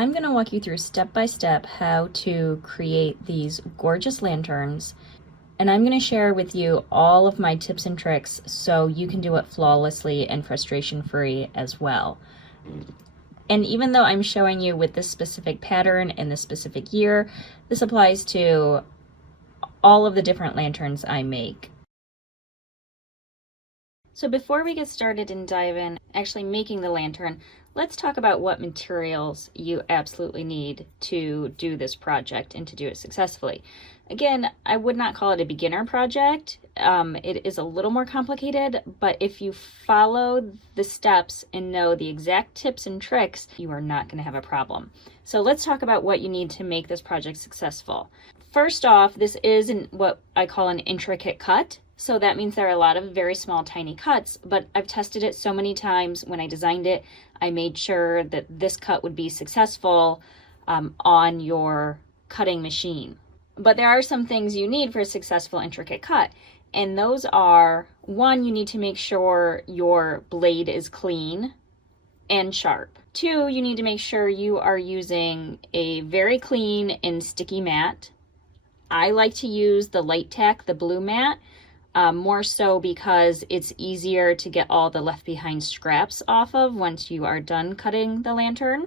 I'm going to walk you through step by step how to create these gorgeous lanterns, and I'm going to share with you all of my tips and tricks so you can do it flawlessly and frustration-free as well. And even though I'm showing you with this specific pattern and this specific year, this applies to all of the different lanterns I make. So before we get started and dive in actually making the lantern, let's talk about what materials you absolutely need to do this project and to do it successfully. Again, I would not call it a beginner project. It is a little more complicated, but if you follow the steps and know the exact tips and tricks, you are not going to have a problem. So let's talk about what you need to make this project successful. First off, this is what I call an intricate cut. So that means there are a lot of very small, tiny cuts, but I've tested it so many times. When I designed it, I made sure that this cut would be successful on your cutting machine. But there are some things you need for a successful intricate cut. And those are, one, you need to make sure your blade is clean and sharp. Two, you need to make sure you are using a very clean and sticky mat. I like to use the Light Tack, the blue mat, more so because it's easier to get all the left behind scraps off of once you are done cutting the lantern.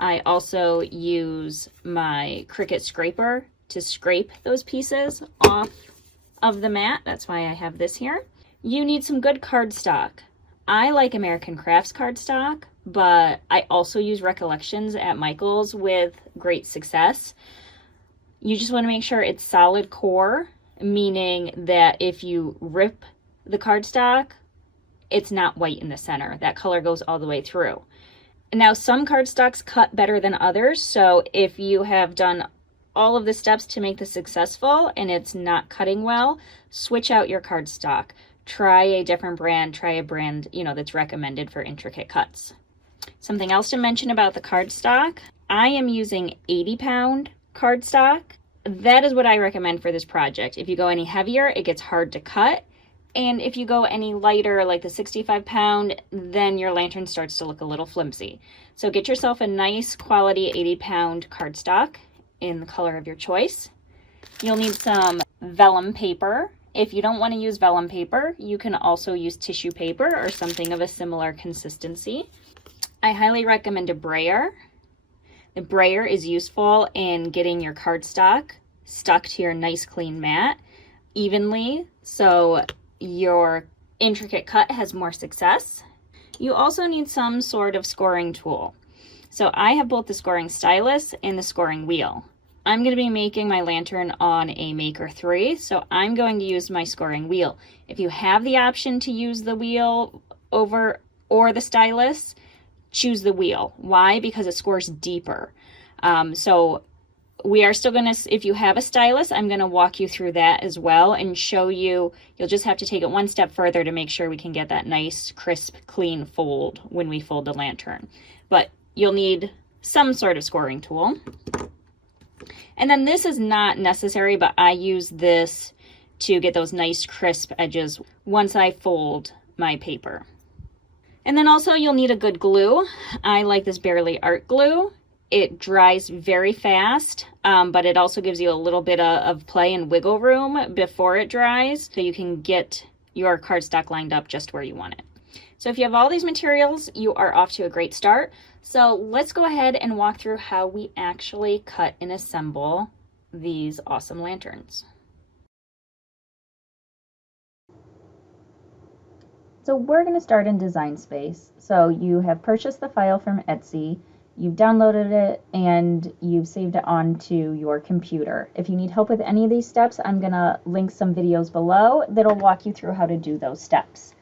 I also use my Cricut scraper to scrape those pieces off of the mat. That's why I have this here. You need some good cardstock. I like American Crafts cardstock, but I also use Recollections at Michael's with great success. You just want to make sure it's solid core, meaning that if you rip the cardstock, it's not white in the center. That color goes all the way through. Now, some cardstocks cut better than others, so if you have done all of the steps to make this successful and it's not cutting well, switch out your cardstock. Try a different brand, try a brand, that's recommended for intricate cuts. Something else to mention about the cardstock, I am using 80-pound cardstock. That is what I recommend for this project. If you go any heavier, it gets hard to cut. And if you go any lighter, like the 65-pound, then your lantern starts to look a little flimsy. So get yourself a nice quality 80-pound cardstock in the color of your choice. You'll need some vellum paper. If you don't want to use vellum paper, you can also use tissue paper or something of a similar consistency. I highly recommend a brayer. The brayer is useful in getting your cardstock stuck to your nice clean mat evenly, so your intricate cut has more success. You also need some sort of scoring tool. So I have both the scoring stylus and the scoring wheel. I'm going to be making my lantern on a Maker 3, so I'm going to use my scoring wheel. If you have the option to use the wheel or the stylus, choose the wheel. Why? Because it scores deeper. So we are still going to, if you have a stylus, I'm going to walk you through that as well and show you. You'll just have to take it one step further to make sure we can get that nice, crisp, clean fold when we fold the lantern. But you'll need some sort of scoring tool. And then this is not necessary, but I use this to get those nice, crisp edges once I fold my paper. And then also you'll need a good glue. I like this Barely Art glue. It dries very fast, but it also gives you a little bit of play and wiggle room before it dries, so you can get your cardstock lined up just where you want it. So if you have all these materials, you are off to a great start. So let's go ahead and walk through how we actually cut and assemble these awesome lanterns. So we're going to start in Design Space. So you have purchased the file from Etsy, you've downloaded it, and you've saved it onto your computer. If you need help with any of these steps, I'm going to link some videos below that'll walk you through how to do those steps.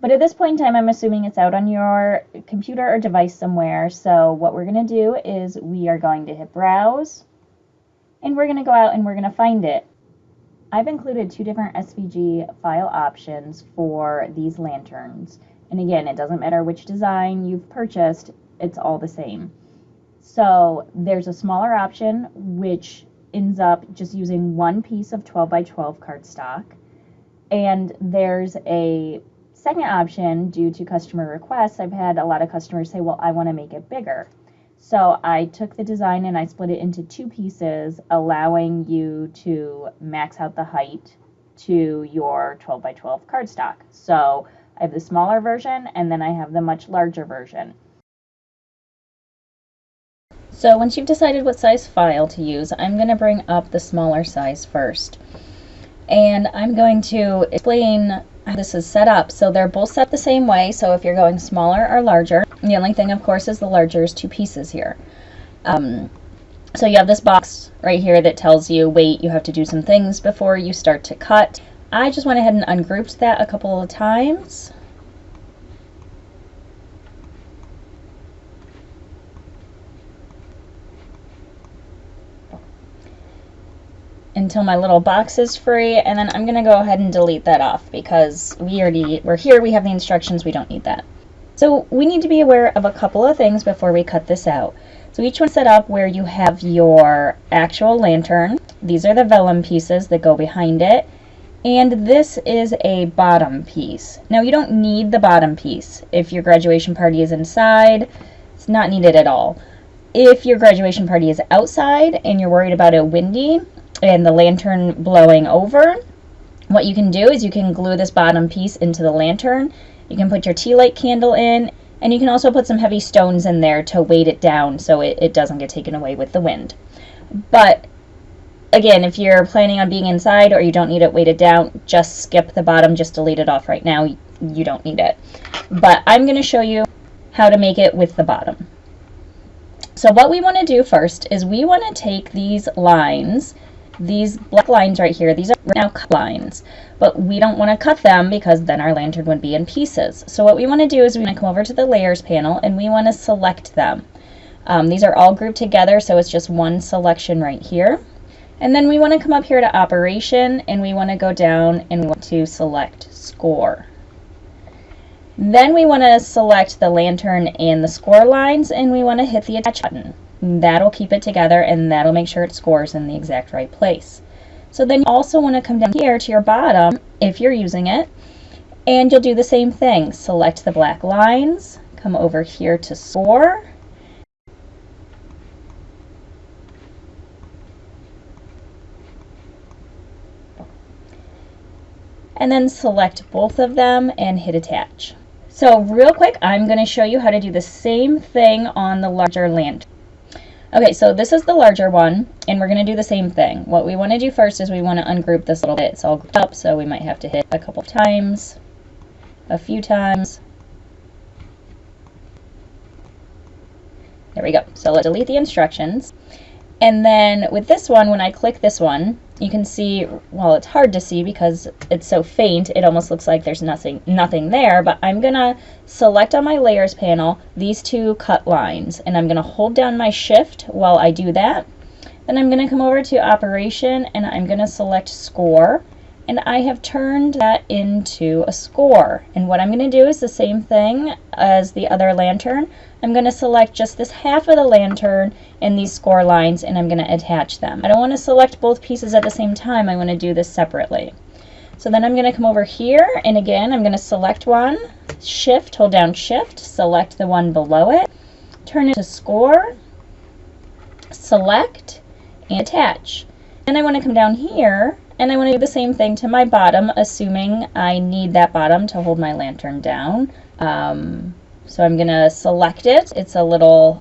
But at this point in time, I'm assuming it's out on your computer or device somewhere. So what we're going to do is we are going to hit Browse, and we're going to go out and we're going to find it. I've included 2 different SVG file options for these lanterns. And again, it doesn't matter which design you've purchased, it's all the same. So there's a smaller option, which ends up just using one piece of 12 by 12 cardstock. And there's a second option, due to customer requests, I've had a lot of customers say, well, I want to make it bigger. So I took the design and I split it into 2 pieces, allowing you to max out the height to your 12 by 12 cardstock. So I have the smaller version and then I have the much larger version. So once you've decided what size file to use, I'm going to bring up the smaller size first. And I'm going to explain how this is set up. So they're both set the same way, so if you're going smaller or larger, the only thing of course is the larger is 2 pieces here. So you have this box right here that tells you, wait, you have to do some things before you start to cut. I just went ahead and ungrouped that a couple of times. Until my little box is free, and then I'm going to go ahead and delete that off because we're here, we have the instructions, we don't need that. So we need to be aware of a couple of things before we cut this out. So each one's set up where you have your actual lantern. These are the vellum pieces that go behind it. And this is a bottom piece. Now you don't need the bottom piece. If your graduation party is inside, it's not needed at all. If your graduation party is outside and you're worried about it windy and the lantern blowing over, what you can do is you can glue this bottom piece into the lantern. You can put your tea light candle in, and you can also put some heavy stones in there to weight it down so it doesn't get taken away with the wind. But again, if you're planning on being inside or you don't need it weighted down, just skip the bottom, just delete it off right now. You don't need it. But I'm going to show you how to make it with the bottom. So what we want to do first is we want to take these lines, these black lines right here, these are now cut lines, but we don't want to cut them because then our lantern would be in pieces. So what we want to do is we want to come over to the layers panel and we want to select them. These are all grouped together, so it's just one selection right here. And then we want to come up here to operation and we want to go down and we want to select score. Then we want to select the lantern and the score lines and we want to hit the attach button. That'll keep it together and that'll make sure it scores in the exact right place. So then you also want to come down here to your bottom if you're using it, and you'll do the same thing. Select the black lines, come over here to score, and then select both of them and hit attach. So real quick, I'm going to show you how to do the same thing on the larger lantern. Okay, so this is the larger one, and we're going to do the same thing. What we want to do first is we want to ungroup this a little bit. It's all grouped up, so we might have to hit a couple of times, a few times. There we go. So let's delete the instructions. And then with this one, when I click this one, you can see, well, it's hard to see because it's so faint, it almost looks like there's nothing there, but I'm going to select on my layers panel these 2 cut lines, and I'm going to hold down my shift while I do that. Then I'm going to come over to operation and I'm going to select score, and I have turned that into a score. And what I'm going to do is the same thing as the other lantern. I'm going to select just this half of the lantern and these score lines, and I'm going to attach them. I don't want to select both pieces at the same time. I want to do this separately. So then I'm going to come over here, and again, I'm going to select one, shift, hold down shift, select the one below it, turn it to score, select, and attach. Then I want to come down here, and I want to do the same thing to my bottom, assuming I need that bottom to hold my lantern down. So I'm going to select it. It's a little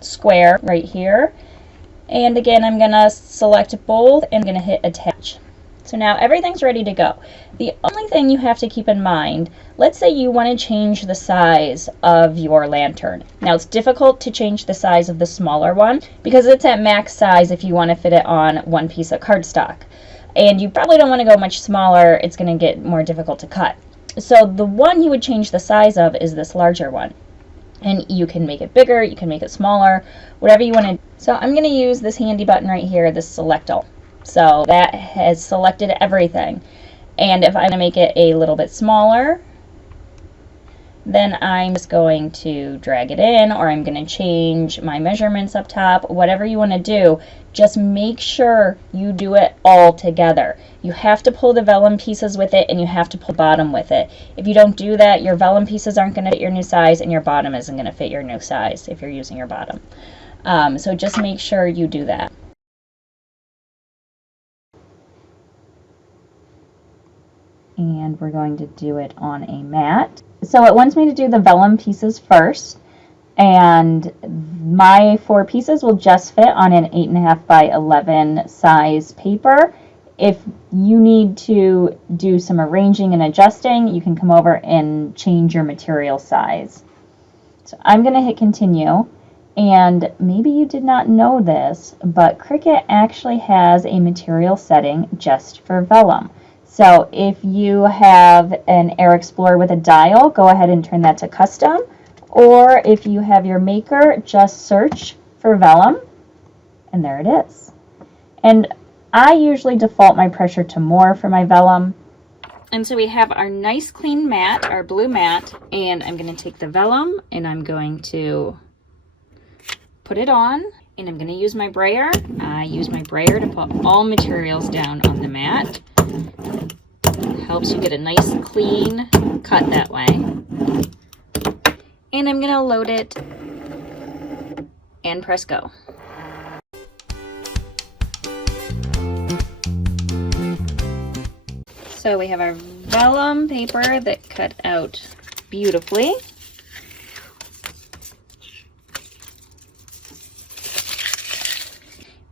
square right here. And again, I'm going to select both and I'm going to hit attach. So now everything's ready to go. The only thing you have to keep in mind, let's say you want to change the size of your lantern. Now it's difficult to change the size of the smaller one because it's at max size if you want to fit it on one piece of cardstock. And you probably don't want to go much smaller, it's going to get more difficult to cut. So the one you would change the size of is this larger one. And you can make it bigger, you can make it smaller, whatever you want to. So I'm going to use this handy button right here, this select all. So that has selected everything. And if I'm going to make it a little bit smaller, then I'm just going to drag it in, or I'm going to change my measurements up top, whatever you want to do. Just make sure you do it all together. You have to pull the vellum pieces with it, and you have to pull the bottom with it. If you don't do that, your vellum pieces aren't going to fit your new size, and your bottom isn't going to fit your new size if you're using your bottom. So just make sure you do that. And we're going to do it on a mat. So it wants me to do the vellum pieces first, and my 4 pieces will just fit on an 8.5 by 11 size paper. If you need to do some arranging and adjusting, you can come over and change your material size. So I'm going to hit continue, and maybe you did not know this, but Cricut actually has a material setting just for vellum. So if you have an Air Explorer with a dial, go ahead and turn that to custom. Or if you have your maker, just search for vellum, and there it is. And I usually default my pressure to more for my vellum. And so we have our nice clean mat, our blue mat, and I'm going to take the vellum and I'm going to put it on, and I'm going to use my brayer. I use my brayer to put all materials down on the mat. Helps you get a nice clean cut that way. And I'm going to load it and press go. So we have our vellum paper that cut out beautifully.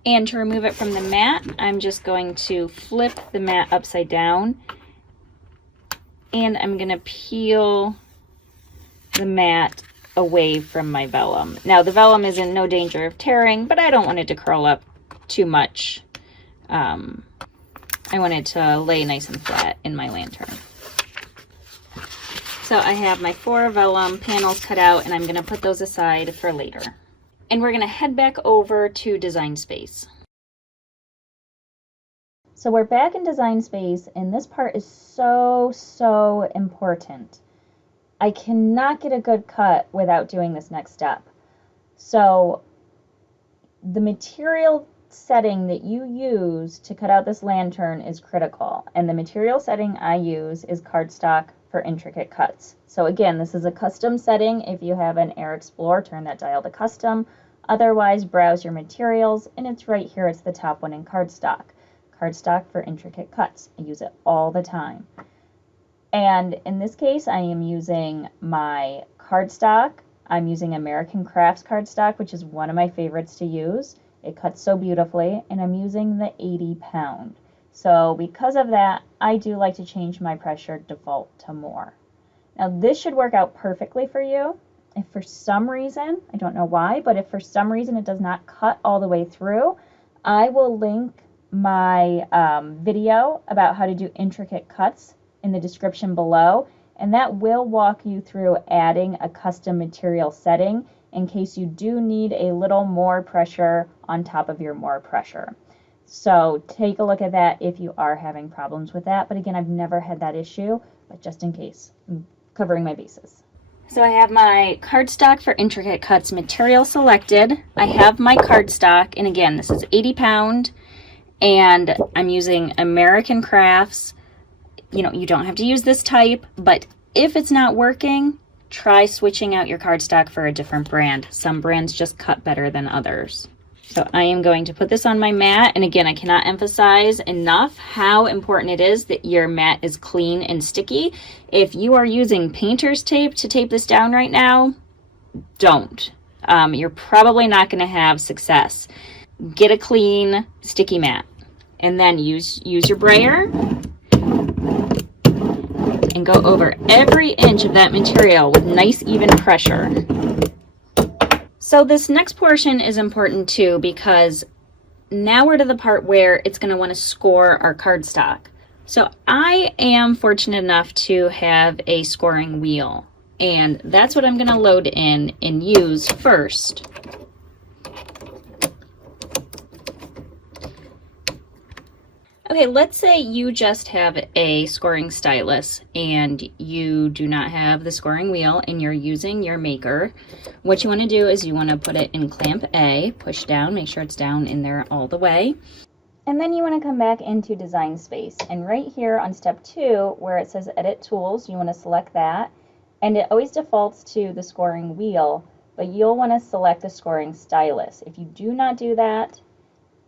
And to remove it from the mat, I'm just going to flip the mat upside down, and I'm going to peel the mat away from my vellum. Now the vellum is in no danger of tearing, but I don't want it to curl up too much. I want it to lay nice and flat in my lantern. So I have my 4 vellum panels cut out, and I'm going to put those aside for later. And we're going to head back over to Design Space. So we're back in Design Space, and this part is so important. I cannot get a good cut without doing this next step. So the material setting that you use to cut out this lantern is critical, and the material setting I use is Cardstock for intricate cuts. So again, this is a custom setting. If you have an Air Explorer, turn that dial to custom. Otherwise, browse your materials, and it's right here. It's the top one in Cardstock. Cardstock for intricate cuts. I use it all the time. And in this case, I am using my cardstock. I'm using American Crafts cardstock, which is one of my favorites to use. It cuts so beautifully, and I'm using the 80 pound. So because of that, I do like to change my pressure default to more. Now this should work out perfectly for you. If for some reason, I don't know why, but if for some reason it does not cut all the way through, I will link my video about how to do intricate cuts in the description below, and that will walk you through adding a custom material setting in case you do need a little more pressure on top of your more pressure. So take a look at that if you are having problems with that. But again, I've never had that issue, but just in case, I'm covering my bases. So I have my cardstock for intricate cuts material selected. I have my cardstock, and again, this is 80 pound, and I'm using American Crafts. You know, you don't have to use this type, but if it's not working, try switching out your cardstock for a different brand. Some brands just cut better than others. So I am going to put this on my mat, and again, I cannot emphasize enough how important it is that your mat is clean and sticky. If you are using painter's tape to tape this down right now, don't. You're probably not going to have success. Get a clean, sticky mat, and then use your brayer and go over every inch of that material with nice even pressure. So this next portion is important too, because now we're to the part where it's going to want to score our cardstock. So I am fortunate enough to have a scoring wheel, and that's what I'm going to load in and use first. Okay, let's say you just have a scoring stylus and you do not have the scoring wheel and you're using your maker. What you want to do is you want to put it in clamp A, push down, make sure it's down in there all the way. And then you want to come back into design space. And right here on step 2, where it says edit tools, you want to select that. And it always defaults to the scoring wheel, but you'll want to select the scoring stylus. If you do not do that,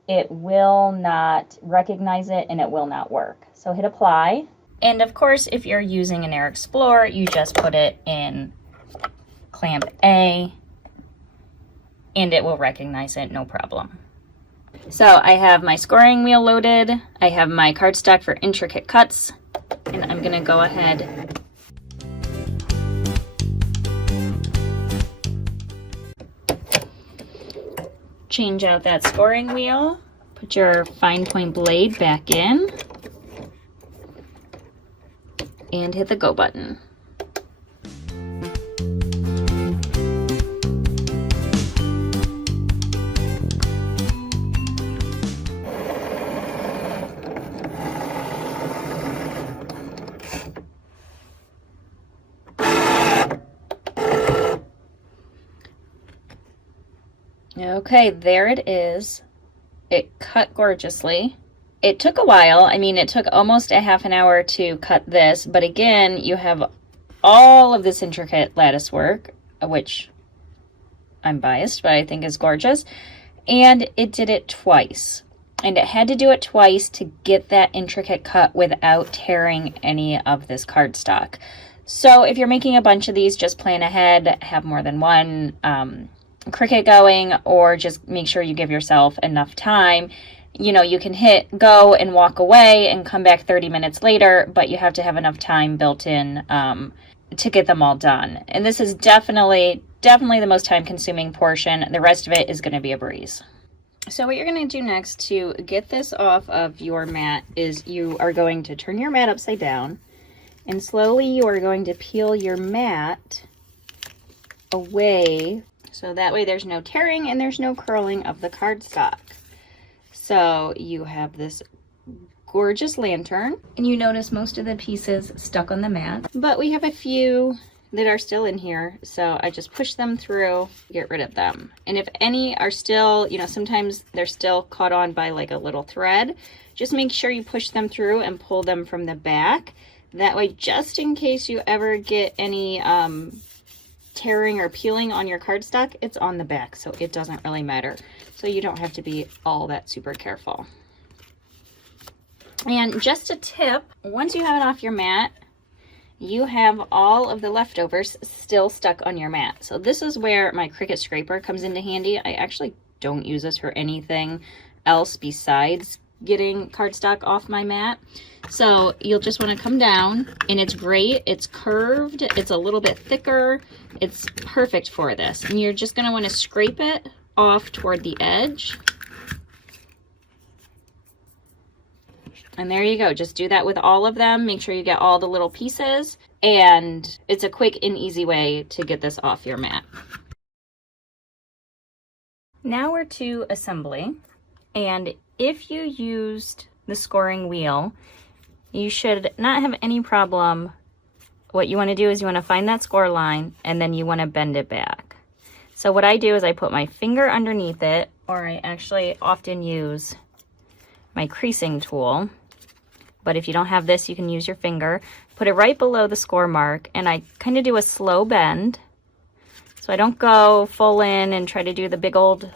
it will not recognize it and it will not work. So hit apply. And of course, if you're using an Air Explorer, you just put it in clamp A and it will recognize it, no problem. So I have my scoring wheel loaded. I have my cardstock for intricate cuts, and I'm gonna go ahead change out that scoring wheel, put your fine point blade back in, and hit the go button. Okay, there it is. It cut gorgeously. It took a while. I mean, it took almost a half an hour to cut this, but again, you have all of this intricate lattice work, which I'm biased, but I think is gorgeous. And it did it twice. And it had to do it twice to get that intricate cut without tearing any of this cardstock. So if you're making a bunch of these, just plan ahead, have more than one Cricut going, or just make sure you give yourself enough time. You know, you can hit go and walk away and come back 30 minutes later, but you have to have enough time built in to get them all done. And this is definitely the most time consuming portion. The rest of it is going to be a breeze. So what you're going to do next to get this off of your mat is you are going to turn your mat upside down, and slowly you are going to peel your mat away, so that way there's no tearing and there's no curling of the cardstock. So you have this gorgeous lantern, and you notice most of the pieces stuck on the mat, but we have a few that are still in here, so I just push them through, get rid of them. And if any are still, you know, sometimes they're still caught on by like a little thread, just make sure you push them through and pull them from the back. That way, just in case you ever get any tearing or peeling on your cardstock, it's on the back, so it doesn't really matter. So you don't have to be all that super careful. And just a tip, once you have it off your mat, you have all of the leftovers still stuck on your mat. So this is where my Cricut scraper comes into handy. I actually don't use this for anything else besides getting cardstock off my mat. So you'll just want to come down, and it's great. It's curved. It's a little bit thicker. It's perfect for this. And you're just going to want to scrape it off toward the edge. And there you go. Just do that with all of them. Make sure you get all the little pieces. And it's a quick and easy way to get this off your mat. Now we're to assembly. And if you used the scoring wheel, you should not have any problem. What you want to do is you want to find that score line, and then you want to bend it back. So what I do is I put my finger underneath it, or I actually often use my creasing tool. But if you don't have this, you can use your finger. Put it right below the score mark, and I kind of do a slow bend. So I don't go full in and try to do the big old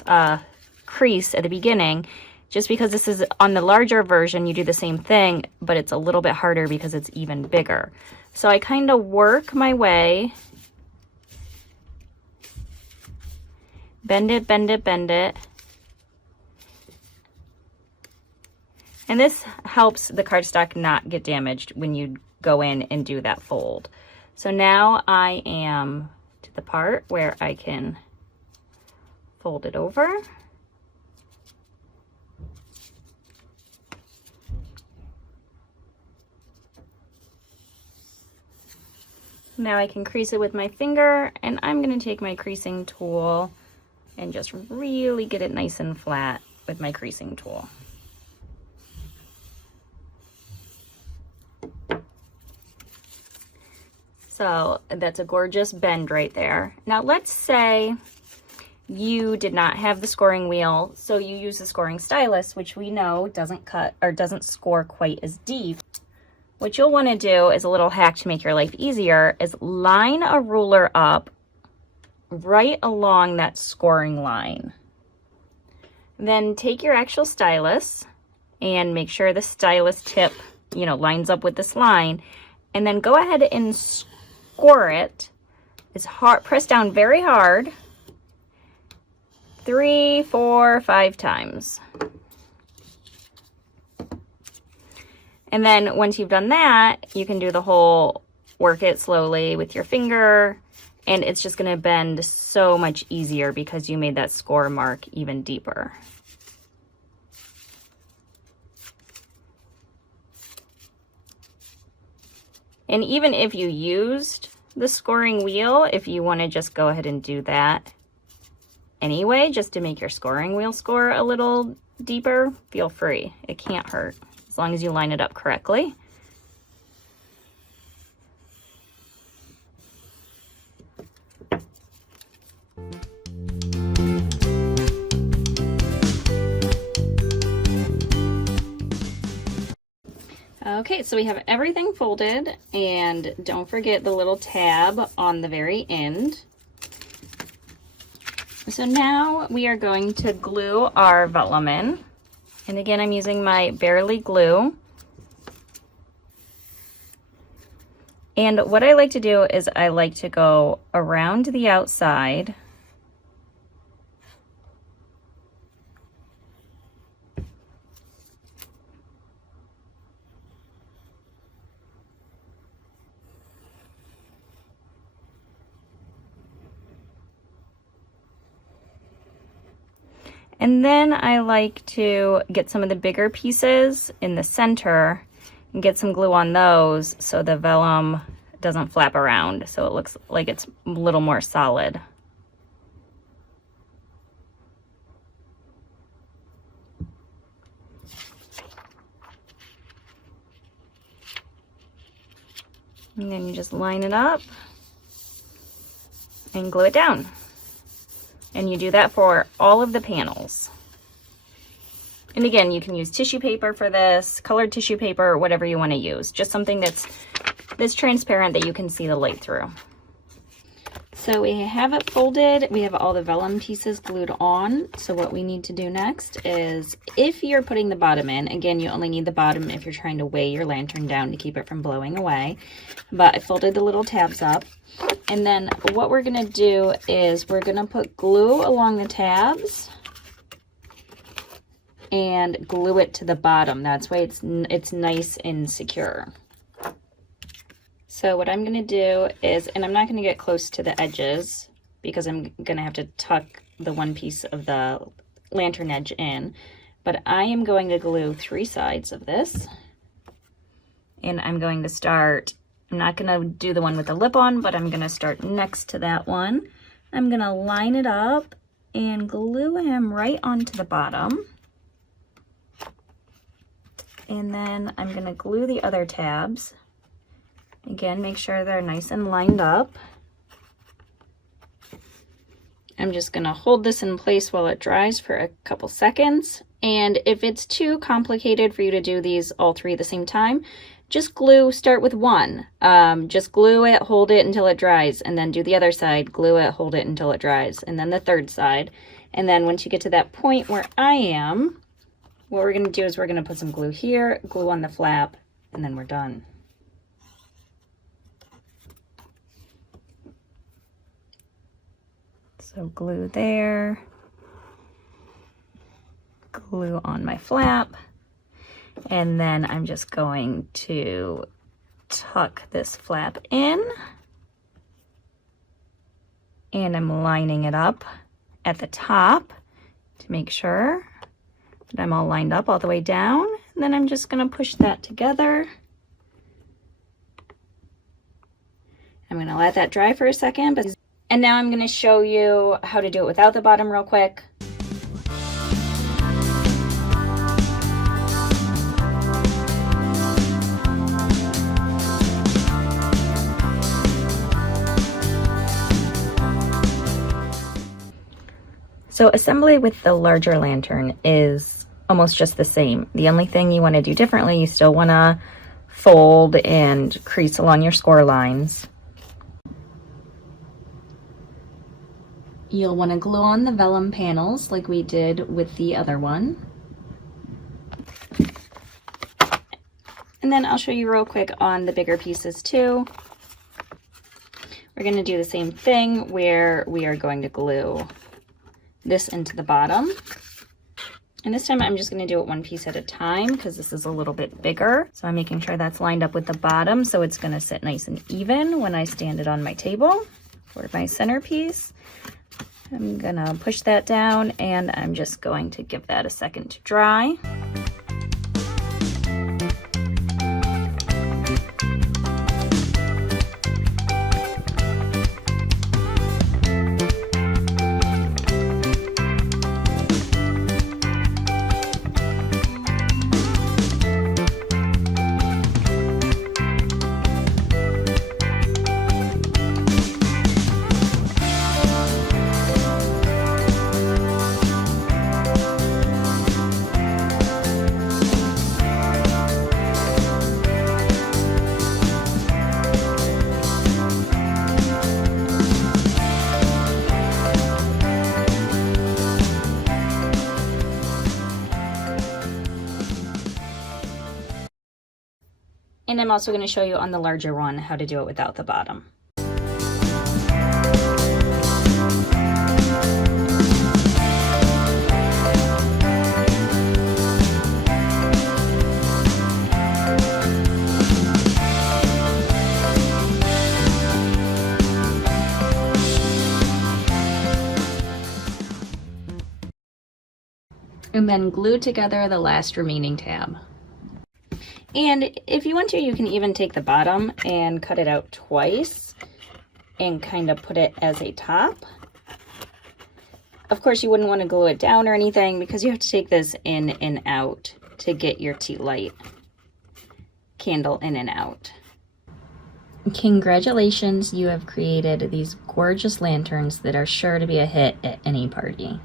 crease at the beginning. Just because this is on the larger version, you do the same thing, but it's a little bit harder because it's even bigger. So I kind of work my way, bend it, bend it, bend it. And this helps the cardstock not get damaged when you go in and do that fold. So now I am to the part where I can fold it over. Now I can crease it with my finger, and I'm going to take my creasing tool and just really get it nice and flat with my creasing tool. So that's a gorgeous bend right there. Now let's say you did not have the scoring wheel, so you use the scoring stylus, which we know doesn't cut or doesn't score quite as deep. What you'll want to do is a little hack to make your life easier is line a ruler up right along that scoring line. Then take your actual stylus and make sure the stylus tip, you know, lines up with this line, and then go ahead and score it as hard, press down very hard, 3, 4, 5 times. And then once you've done that, you can do the whole work it slowly with your finger, and it's just going to bend so much easier because you made that score mark even deeper. And even if you used the scoring wheel, if you want to just go ahead and do that anyway, just to make your scoring wheel score a little deeper, feel free. It can't hurt as long as you line it up correctly. Okay, so we have everything folded, and don't forget the little tab on the very end. So now we are going to glue our vellum in. And again, I'm using my Barely glue. And what I like to do is I like to go around the outside. And then I like to get some of the bigger pieces in the center and get some glue on those so the vellum doesn't flap around, so it looks like it's a little more solid. And then you just line it up and glue it down. And you do that for all of the panels. And again, you can use tissue paper for this, colored tissue paper, whatever you want to use. Just something that's transparent that you can see the light through. So we have it folded. We have all the vellum pieces glued on. So what we need to do next is, if you're putting the bottom in, again, you only need the bottom if you're trying to weigh your lantern down to keep it from blowing away. But I folded the little tabs up. And then what we're going to do is we're going to put glue along the tabs and glue it to the bottom. That's why it's nice and secure. So what I'm going to do is, and I'm not going to get close to the edges because I'm going to have to tuck the one piece of the lantern edge in, but I am going to glue 3 sides of this. And I'm going to start, I'm not going to do the one with the lip on, but I'm going to start next to that one. I'm going to line it up and glue him right onto the bottom. And then I'm going to glue the other tabs. Again, make sure they're nice and lined up. I'm just going to hold this in place while it dries for a couple seconds. And if it's too complicated for you to do these all 3 at the same time, just glue, start with one. Just glue it, hold it until it dries, and then do the other side, glue it, hold it until it dries, and then the third side. And then once you get to that point where I am, what we're going to do is we're going to put some glue here, glue on the flap, and then we're done. So glue there, glue on my flap, and then I'm just going to tuck this flap in, and I'm lining it up at the top to make sure that I'm all lined up all the way down. And then I'm just going to push that together. I'm going to let that dry for a second, and now I'm going to show you how to do it without the bottom real quick. So assembly with the larger lantern is almost just the same. The only thing you want to do differently, you still want to fold and crease along your score lines. You'll want to glue on the vellum panels like we did with the other one. And then I'll show you real quick on the bigger pieces too. We're going to do the same thing where we are going to glue this into the bottom. And this time I'm just going to do it one piece at a time because this is a little bit bigger. So I'm making sure that's lined up with the bottom so it's going to sit nice and even when I stand it on my table for my centerpiece. I'm going to push that down and I'm just going to give that a second to dry. And I'm also going to show you on the larger one how to do it without the bottom. And then glue together the last remaining tab. And if you want to, you can even take the bottom and cut it out twice and kind of put it as a top. Of course, you wouldn't want to glue it down or anything because you have to take this in and out to get your tea light candle in and out. Congratulations, you have created these gorgeous lanterns that are sure to be a hit at any party.